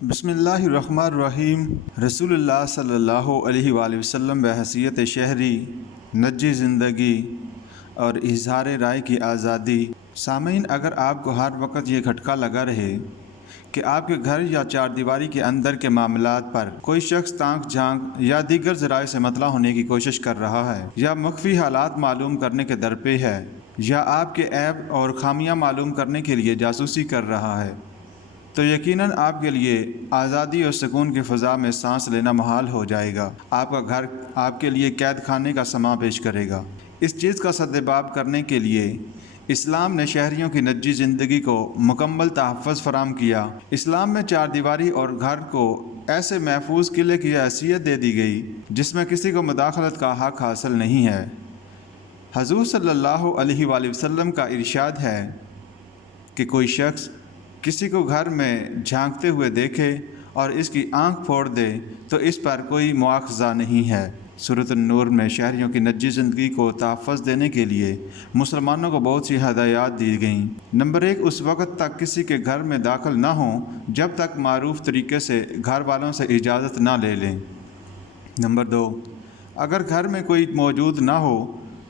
بسم اللہ الرحمن الرحیم۔ رسول اللہ صلی اللہ علیہ وآلہ وسلم بحیثیت شہری، نجی زندگی اور اظہار رائے کی آزادی۔ سامعین، اگر آپ کو ہر وقت یہ کھٹکا لگا رہے کہ آپ کے گھر یا چار دیواری کے اندر کے معاملات پر کوئی شخص تانک جھانک یا دیگر ذرائع سے مطلع ہونے کی کوشش کر رہا ہے، یا مخفی حالات معلوم کرنے کے درپے ہے، یا آپ کے عیب اور خامیاں معلوم کرنے کے لیے جاسوسی کر رہا ہے، تو یقیناً آپ کے لیے آزادی اور سکون کی فضا میں سانس لینا محال ہو جائے گا۔ آپ کا گھر آپ کے لیے قید خانے کا سما پیش کرے گا۔ اس چیز کا سدباب کرنے کے لیے اسلام نے شہریوں کی نجی زندگی کو مکمل تحفظ فراہم کیا۔ اسلام میں چار دیواری اور گھر کو ایسے محفوظ قلعے کی حیثیت دے دی گئی جس میں کسی کو مداخلت کا حق حاصل نہیں ہے۔ حضور صلی اللہ علیہ وآلہ وسلم کا ارشاد ہے کہ کوئی شخص کسی کو گھر میں جھانکتے ہوئے دیکھے اور اس کی آنکھ پھوڑ دے تو اس پر کوئی مواخذہ نہیں ہے۔ سورۃ النور میں شہریوں کی نجی زندگی کو تحفظ دینے کے لیے مسلمانوں کو بہت سی ہدایات دی گئیں۔ نمبر 1، اس وقت تک کسی کے گھر میں داخل نہ ہوں جب تک معروف طریقے سے گھر والوں سے اجازت نہ لے لیں۔ نمبر 2، اگر گھر میں کوئی موجود نہ ہو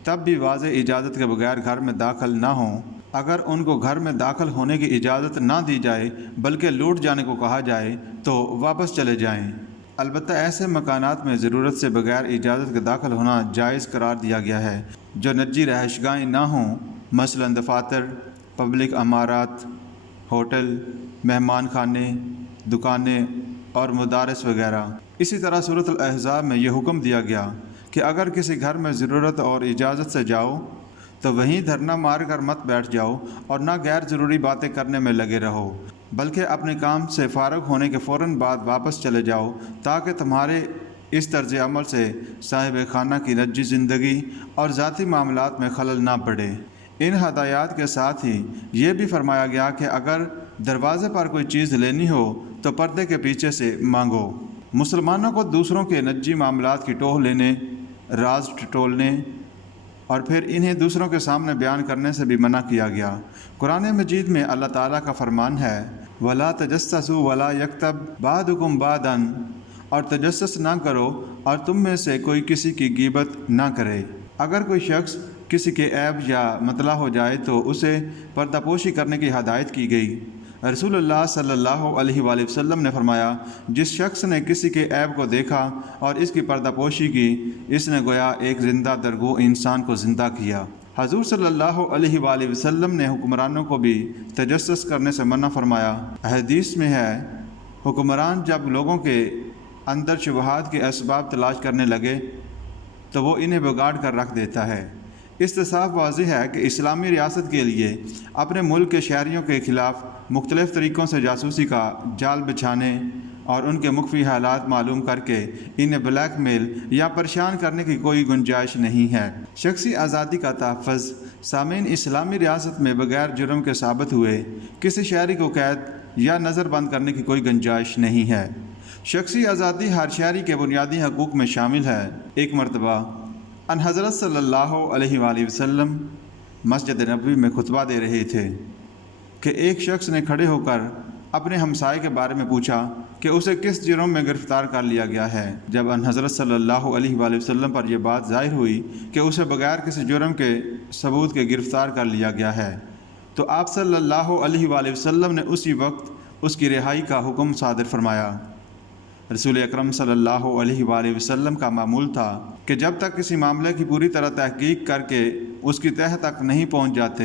تب بھی واضح اجازت کے بغیر گھر میں داخل نہ ہوں۔ اگر ان کو گھر میں داخل ہونے کی اجازت نہ دی جائے بلکہ لوٹ جانے کو کہا جائے تو واپس چلے جائیں۔ البتہ ایسے مکانات میں ضرورت سے بغیر اجازت کے داخل ہونا جائز قرار دیا گیا ہے جو نجی رہائش گاہیں نہ ہوں، مثلا دفاتر، پبلک عمارات، ہوٹل، مہمان خانے، دکانیں اور مدارس وغیرہ۔ اسی طرح سورۃ الاحزاب میں یہ حکم دیا گیا کہ اگر کسی گھر میں ضرورت اور اجازت سے جاؤ تو وہیں دھرنا مار کر مت بیٹھ جاؤ اور نہ غیر ضروری باتیں کرنے میں لگے رہو، بلکہ اپنے کام سے فارغ ہونے کے فوراً بعد واپس چلے جاؤ تاکہ تمہارے اس طرز عمل سے صاحب خانہ کی نجی زندگی اور ذاتی معاملات میں خلل نہ پڑے۔ ان ہدایات کے ساتھ ہی یہ بھی فرمایا گیا کہ اگر دروازے پر کوئی چیز لینی ہو تو پردے کے پیچھے سے مانگو۔ مسلمانوں کو دوسروں کے نجی معاملات کی ٹوہ لینے، راز ٹٹولنے اور پھر انہیں دوسروں کے سامنے بیان کرنے سے بھی منع کیا گیا۔ قرآن مجید میں اللہ تعالیٰ کا فرمان ہے، وَلَا تَجَسَّسُوا وَلَا يَغْتَبْ بَعْضُكُمْ بَعْضًا، اور تجسس نہ کرو اور تم میں سے کوئی کسی کی غیبت نہ کرے۔ اگر کوئی شخص کسی کے عیب یا مطلع ہو جائے تو اسے پردہ پوشی کرنے کی ہدایت کی گئی۔ رسول اللہ صلی اللہ علیہ وآلہ وسلم نے فرمایا، جس شخص نے کسی کے عیب کو دیکھا اور اس کی پردہ پوشی کی، اس نے گویا ایک زندہ درگو انسان کو زندہ کیا۔ حضور صلی اللہ علیہ وآلہ وسلم نے حکمرانوں کو بھی تجسس کرنے سے منع فرمایا۔ حدیث میں ہے، حکمران جب لوگوں کے اندر شبہات کے اسباب تلاش کرنے لگے تو وہ انہیں بگاڑ کر رکھ دیتا ہے۔ اس سے صاف واضح ہے کہ اسلامی ریاست کے لیے اپنے ملک کے شہریوں کے خلاف مختلف طریقوں سے جاسوسی کا جال بچھانے اور ان کے مخفی حالات معلوم کر کے انہیں بلیک میل یا پریشان کرنے کی کوئی گنجائش نہیں ہے۔ شخصی آزادی کا تحفظ۔ سامعین، اسلامی ریاست میں بغیر جرم کے ثابت ہوئے کسی شہری کو قید یا نظر بند کرنے کی کوئی گنجائش نہیں ہے۔ شخصی آزادی ہر شہری کے بنیادی حقوق میں شامل ہے۔ ایک مرتبہ ان حضرت صلی اللہ علیہ وآلہ وسلم مسجد نبوی میں خطبہ دے رہے تھے کہ ایک شخص نے کھڑے ہو کر اپنے ہمسائے کے بارے میں پوچھا کہ اسے کس جرم میں گرفتار کر لیا گیا ہے۔ جب ان حضرت صلی اللہ علیہ وآلہ وسلم پر یہ بات ظاہر ہوئی کہ اسے بغیر کسی جرم کے ثبوت کے گرفتار کر لیا گیا ہے تو آپ صلی اللہ علیہ وآلہ وسلم نے اسی وقت اس کی رہائی کا حکم صادر فرمایا۔ رسول اکرم صلی اللہ علیہ وآلہ وسلم کا معمول تھا کہ جب تک کسی معاملے کی پوری طرح تحقیق کر کے اس کی تہہ تک نہیں پہنچ جاتے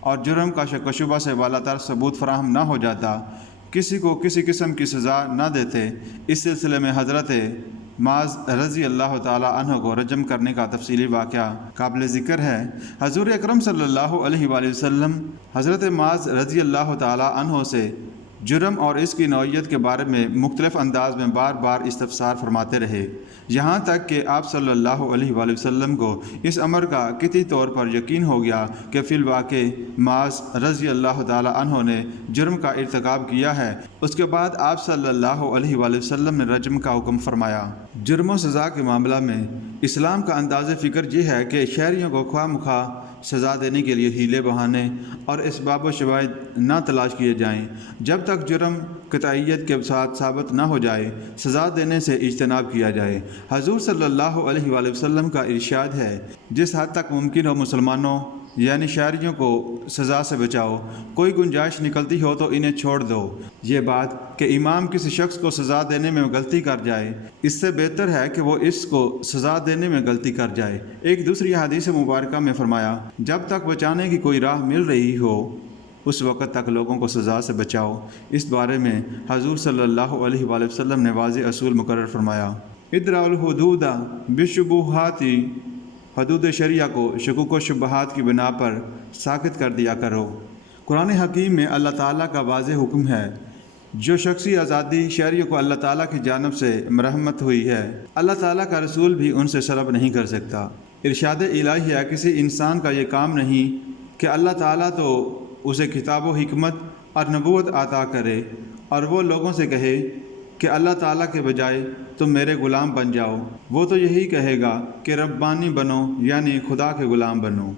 اور جرم کا شک و شبہ سے بالا تر ثبوت فراہم نہ ہو جاتا، کسی کو کسی قسم کی سزا نہ دیتے۔ اس سلسلے میں حضرت معاذ رضی اللہ تعالیٰ عنہ کو رجم کرنے کا تفصیلی واقعہ قابل ذکر ہے۔ حضور اکرم صلی اللہ علیہ وآلہ وسلم حضرت معاذ رضی اللہ تعالیٰ عنہ سے جرم اور اس کی نوعیت کے بارے میں مختلف انداز میں بار بار استفسار فرماتے رہے، یہاں تک کہ آپ صلی اللہ علیہ وآلہ وسلم کو اس امر کا قطعی طور پر یقین ہو گیا کہ فی الواقع معاذ رضی اللہ تعالیٰ عنہ نے جرم کا ارتکاب کیا ہے۔ اس کے بعد آپ صلی اللہ علیہ وآلہ وسلم نے رجم کا حکم فرمایا۔ جرم و سزا کے معاملہ میں اسلام کا انداز فکر یہ ہے کہ شہریوں کو خواہ مخواہ سزا دینے کے لیے ہیلے بہانے اور اسباب و شواہد نہ تلاش کیے جائیں۔ جب تک جرم قطعیت کے ساتھ ثابت نہ ہو جائے سزا دینے سے اجتناب کیا جائے۔ حضور صلی اللہ علیہ وآلہ وسلم کا ارشاد ہے، جس حد تک ممکن ہو مسلمانوں یعنی شہریوں کو سزا سے بچاؤ، کوئی گنجائش نکلتی ہو تو انہیں چھوڑ دو۔ یہ بات کہ امام کسی شخص کو سزا دینے میں غلطی کر جائے، اس سے بہتر ہے کہ وہ اس کو سزا دینے میں غلطی کر جائے۔ ایک دوسری حدیث مبارکہ میں فرمایا، جب تک بچانے کی کوئی راہ مل رہی ہو اس وقت تک لوگوں کو سزا سے بچاؤ۔ اس بارے میں حضور صلی اللہ علیہ وآلہ وسلم نے واضح اصول مقرر فرمایا، ادرأوا الحدود بالشبہات، حدود شریعہ کو شکوک و شبہات کی بنا پر ساکت کر دیا کرو۔ قرآن حکیم میں اللہ تعالیٰ کا واضح حکم ہے، جو شخصی آزادی شہریوں کو اللہ تعالیٰ کی جانب سے مرحمت ہوئی ہے، اللہ تعالیٰ کا رسول بھی ان سے سلب نہیں کر سکتا۔ ارشاد الہی ہے، کسی انسان کا یہ کام نہیں کہ اللہ تعالیٰ تو اسے کتاب و حکمت اور نبوت عطا کرے اور وہ لوگوں سے کہے کہ اللہ تعالیٰ کے بجائے تم میرے غلام بن جاؤ۔ وہ تو یہی کہے گا کہ ربانی بنو، یعنی خدا کے غلام بنو۔